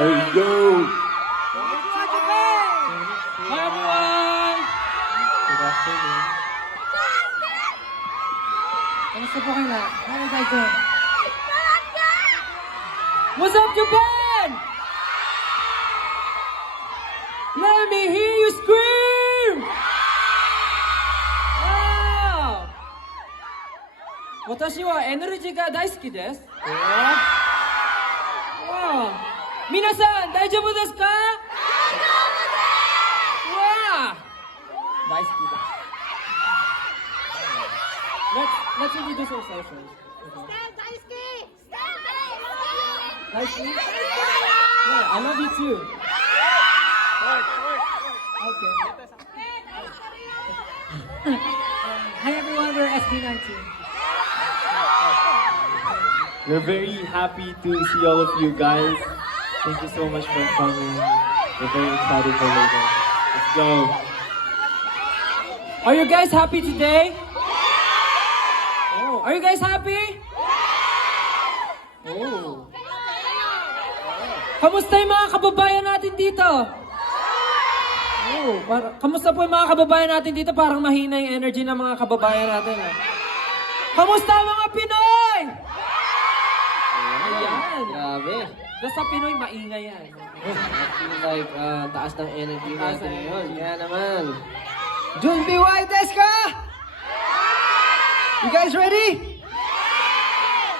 Let's go! Hi everyone! Good afternoon. Kamusta po kayo lahat? How are you guys doing? What's up, Japan? Let me hear you scream! Wow! 私はエネルギーが大好きです。Wow! 皆さん大丈夫ですか？わあ！大好きです。Let's introduce ourselves first. Nice to meet you. Yeah, I love you too. Okay. Hi everyone, we're SB19. We're very happy to see all of you guys. Thank you so much for coming. We're very excited for later. Let's go. Are you guys happy today? Oh, are you guys happy? Oh. Kamusta yung mga kababayan natin dito? Oh, kamusta po yung mga kababayan natin dito? Parang mahina yung energy ng mga kababayan natin. Kamusta ang mga Pinoy? Ayan. Grabe. Basta Pinoy, maingay yan. I feel like taas ng energy Taas natin ng ngayon. energy. Kaya naman. Junbiwai desu ka? You guys ready?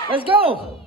Let's go!